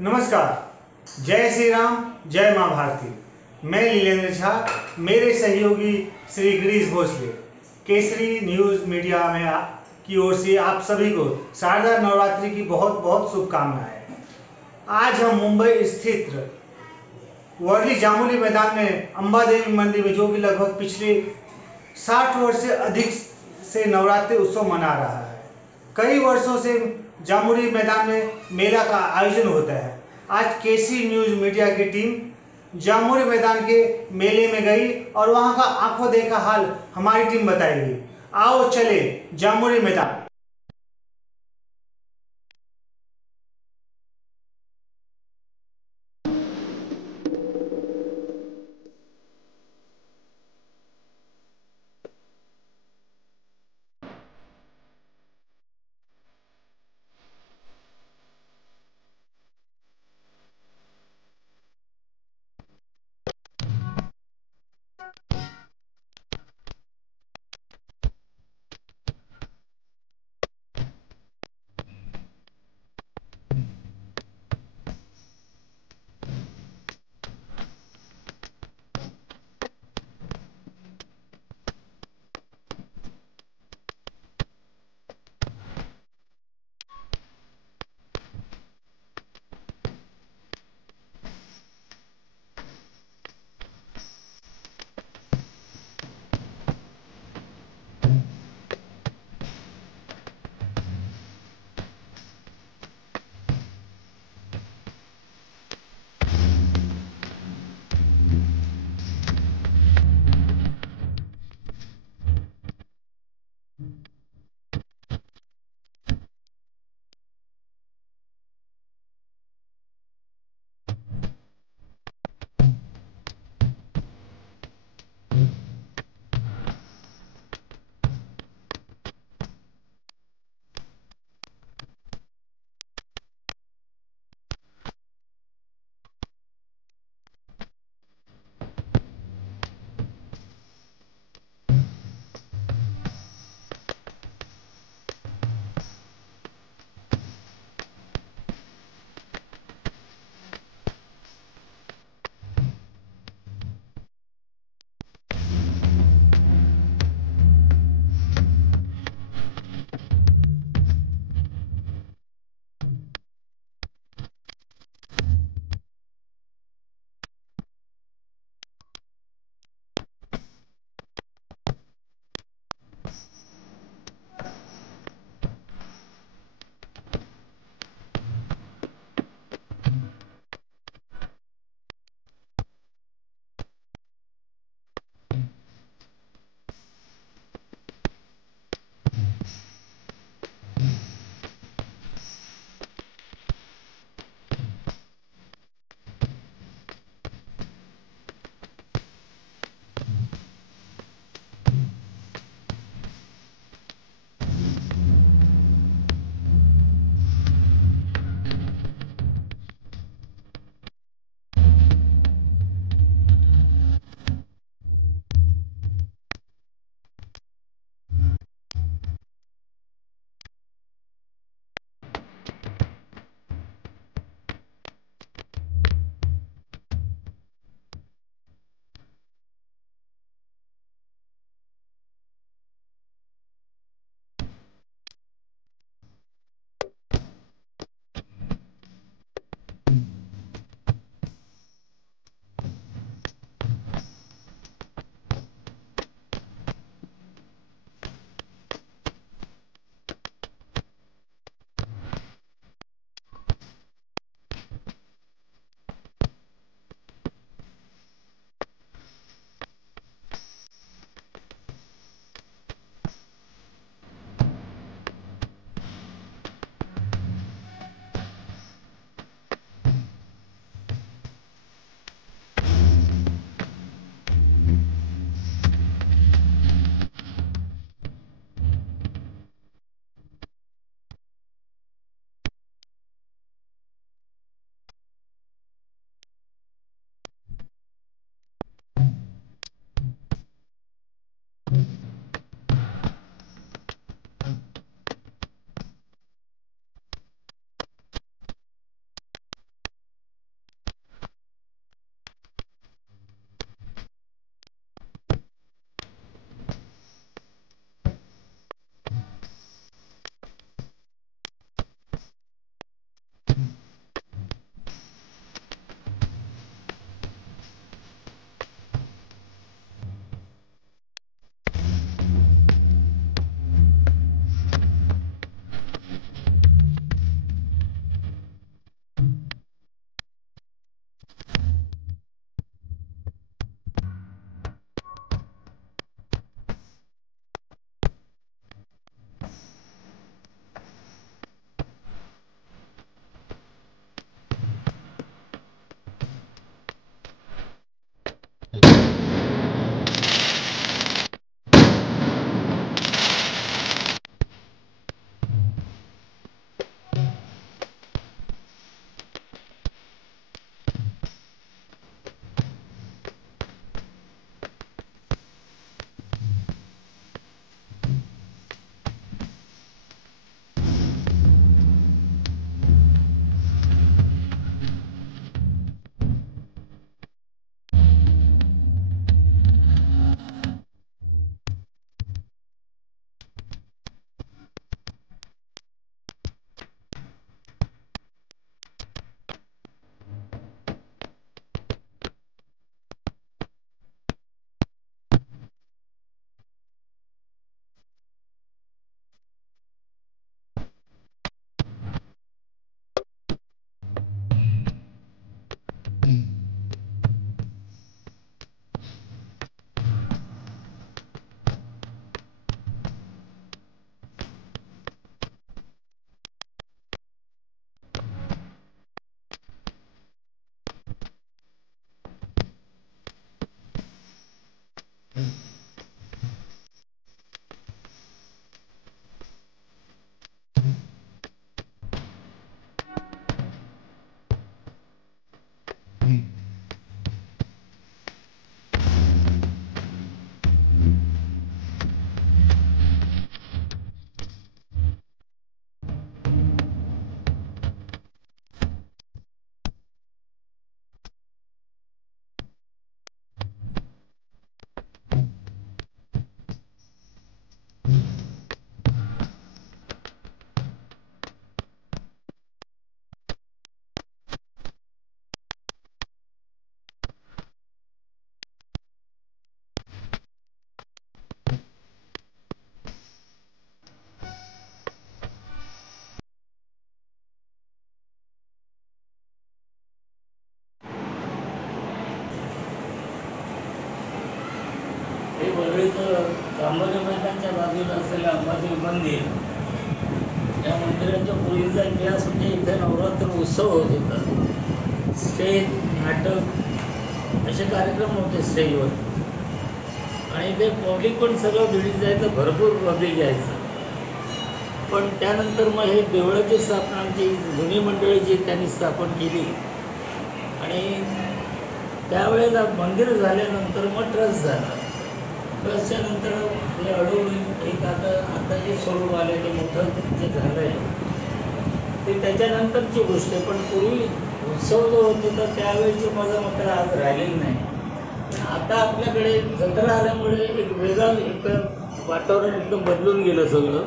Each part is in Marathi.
नमस्कार। जय श्री राम, जय माँ भारती। मैं लीलेंद्र झा, मेरे सहयोगी श्री गिरीश भोसले, केसरी न्यूज़ मीडिया में की ओर से आप सभी को शारदा नवरात्रि की बहुत बहुत शुभकामनाएं। आज हम मुंबई स्थित वर्ली जामुली मैदान में अंबा देवी मंदिर में, जो कि लगभग पिछले 60 वर्ष से अधिक से नवरात्रि उत्सव मना रहा है। कई वर्षों से जामुरी मैदान में मेला का आयोजन होता है। आज केसी न्यूज़ मीडिया की टीम जामुरी मैदान के मेले में गई और वहां का आंखों देखा हाल हमारी टीम बताएगी। आओ चले जामुरी मैदान। बाजूला असलेलं अंबादेवी मंदिर, या मंदिराच्या पूर्वीचा इतिहास म्हणजे इथे नवरात्र उत्सव होत होता. स्टेज नाटक असे कार्यक्रम होते स्टेजवर, आणि ते पब्लिक पण सगळं भिडीत जायचं, भरपूर पब्लिक यायचं. पण त्यानंतर मग हे देवळाची स्थापना आमची जुनी मंडळी जी त्यांनी स्थापन केली, आणि त्यावेळेला मंदिर झाल्यानंतर मग ट्रस्ट झाला. ट्रस्टच्या नंतर हे हळूहळू एक आता जे स्वरूप आले ते मोठं जे झालं आहे ते त्याच्यानंतरची गोष्ट आहे. पण पूर्वी उत्सव जो होत होता त्यावेळेची माझं मात्र आज राहिलेली नाही. पण आता आपल्याकडे जत्रा आल्यामुळे एक वेगळं एक वातावरण एकदम बदलून गेलं सगळं.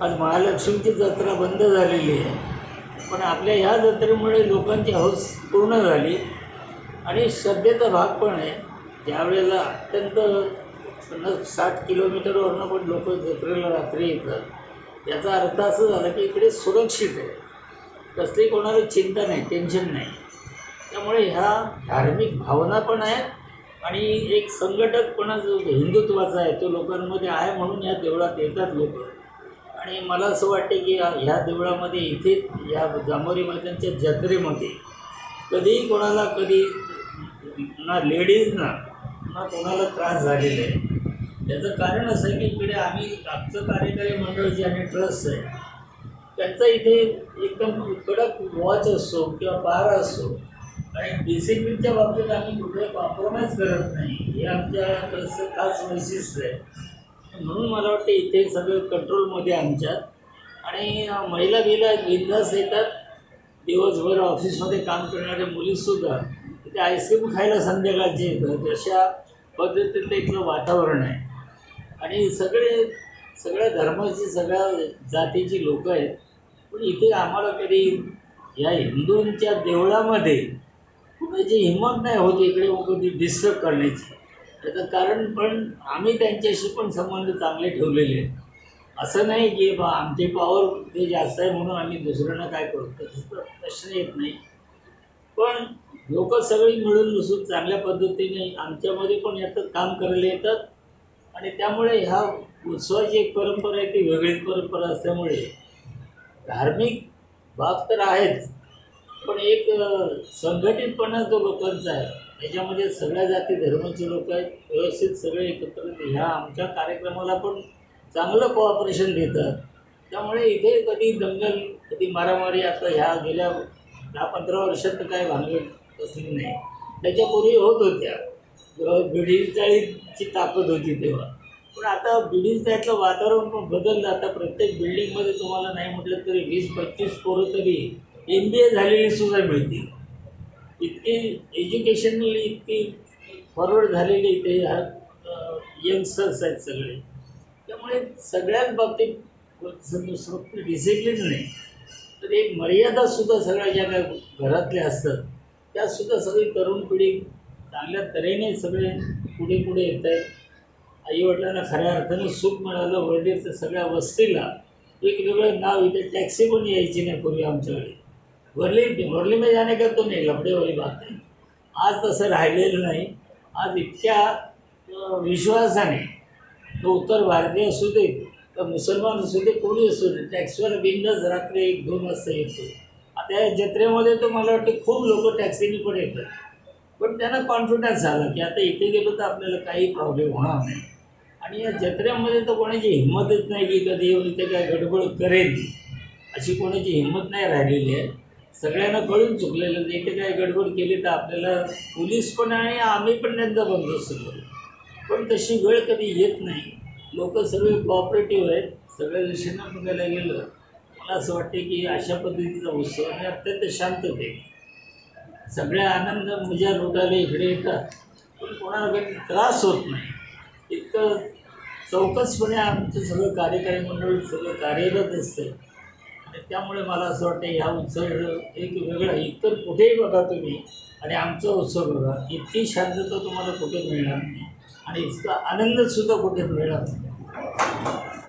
आज महालक्ष्मीची जत्रा बंद झालेली आहे, पण आपल्या ह्या जत्रेमुळे लोकांची हौस पूर्ण झाली आणि श्रद्धेचा भाग पण आहे. ज्यावेळेला अत्यंत 60 किलोमीटरवरनं पण लोक जत्रेला रात्री येतात, याचा अर्थ असं झाला की इकडे सुरक्षित आहे, कसली कोणाला चिंता नाही, टेन्शन नाही. त्यामुळे ह्या धार्मिक भावना पण आहेत आणि एक संघटकपणा जो हिंदुत्वाचा आहे तो लोकांमध्ये आहे, म्हणून या देवळात येतात लोक. आणि मला असं वाटते की ह्या देवळामध्ये इथे या जांभोरी मैदानच्या जत्रेमध्ये कधीही कोणाला कधी ना लेडीजना ना कोणाला त्रास झालेला आहे. त्याचं कारण असं आहे की इकडे आमचं कार्यकारी मंडळ जे आणि ट्रस्ट आहे त्यांचा इथे एकदम कडक वॉच असतो किंवा पारा असतो, आणि डिसिप्लिनच्या बाबतीत आम्ही कुठे कॉम्प्रोमाइज करत नाही, हे आमच्या ट्रस्टचं खास वैशिष्ट्य आहे. म्हणून मला वाटतं इथे सगळं कंट्रोलमध्ये आमच्यात. आणि महिला बिंदास येतात, दिवसभर ऑफिसमध्ये काम करणाऱ्या मुलीसुद्धा ते आईस्क्रीम खायला संध्याकाळचे येतात. अशा पद्धतीचं इथलं वातावरण आहे. आणि सगळ्या धर्माची सगळ्या जातीची लोक आहेत. पण इथे आम्हाला कधी या हिंदूंच्या देवळामध्ये कुणाची हिंमत नाही होती इकडे कधी डिस्टर्ब करण्याची. त्याचं कारण पण आम्ही त्यांच्याशी पण संबंध चांगले ठेवलेले आहेत. असं नाही की आमची पॉवर ते जास्त आहे म्हणून आम्ही दुसऱ्यांना काय करतो, तसं प्रश्न येत नाही. पण लोक सगळी मिळून मिसळून चांगल्या पद्धतीने आमच्यामध्ये पण याचं काम करायला येतात. आणि त्यामुळे ह्या उत्सवाची एक परंपरा आहे, ती वेगळीच परंपरा असल्यामुळे धार्मिक बाब तर आहेच, पण एक संघटितपणा जो लोकांचा आहे त्याच्यामध्ये सगळ्या जाती धर्माचे लोक आहेत, व्यवस्थित सगळे एकत्र ह्या आमच्या कार्यक्रमाला पण चांगलं कोऑपरेशन देतात. त्यामुळे इथे कधी दंगल कधी मारामारी आता ह्या गेल्या 10-15 वर्षात तर काय भानगड असली नाही. त्याच्यापूर्वी होत होत्या, बिडीच चाळीची ताकद होती तेव्हा. पण आता बिडीच चाळीतलं वातावरण पण बदललं. आता प्रत्येक बिल्डिंगमध्ये तुम्हाला नाही म्हटलं तरी 20-25 पोरं तरी MBA झालेली सुद्धा मिळतील. इतकी एज्युकेशनली इतकी फॉरवर्ड झालेली इथे ह्या यंगस्टर्स आहेत सगळे. त्यामुळे सगळ्याच बाबतीत डिसिप्लिन नाही तर एक मर्यादासुद्धा सगळ्या ज्या काय घरातल्या असतात त्यासुद्धा सगळी तरुण पिढी चांगल्या तऱ्हेने सगळे पुढे येत आहेत. आईवडिलांना खऱ्या अर्थानं सुख मिळालं. वर्धेचं सगळ्या वस्तीला एक वेगळं नाव, इथे टॅक्सी पण यायची नाही पूर्वी आमच्याकडे. वर्ली में जाने का तो नहीं, लफड़ेवाली बात नाही. आज तसं राहिलेलं नाही. आज इतक्या विश्वासाने तो उत्तर भारतीय असू दे तर मुसलमान असू दे, कोणी असू दे, टॅक्सीवर बिंदास रात्री 1-2 वाजता येतो. आता या जत्रेमध्ये तर मला वाटतं खूप लोक टॅक्सीने पण येतात, पण त्यांना कॉन्फिडन्स आला की आता इथे गेलो तर आपल्याला काही प्रॉब्लेम होणार नाही. आणि या जत्रेमध्ये तर कोणाची हिंमतच नाही की कधी येऊन इथे काय गडबड करेल, अशी कोणाची हिंमत नाही राहिलेली आहे. सगळ्यांना कळून चुकलेलं इथे काय गडबड केली तर आपल्याला पोलीस पण आणि आम्ही पण त्यांचा बंदोबस्त करू. पण तशी वेळ कधी येत नाही. लोक सगळे कोऑपरेटिव्ह आहेत. सगळ्या दिशेनं बघायला गेलं मला असं वाटते की अशा पद्धतीचा उत्सव आणि अत्यंत शांतते सगळ्या आनंद मजा लुटायला इकडे येतात, पण कोणाला काही त्रास होत नाही. इतकं चौकसपणे आमचं सगळं कार्यकारी मंडळ सगळं कार्यरत असतं. आणि त्यामुळे मला असं वाटतं ह्या उत्सव एक वेगळा, इतर कुठेही बघा तुम्ही आणि आमचा उत्सव बघा, इतकी शांतता तुम्हाला कुठे मिळणार नाही आणि इतका आनंदसुद्धा कुठे मिळणार नाही.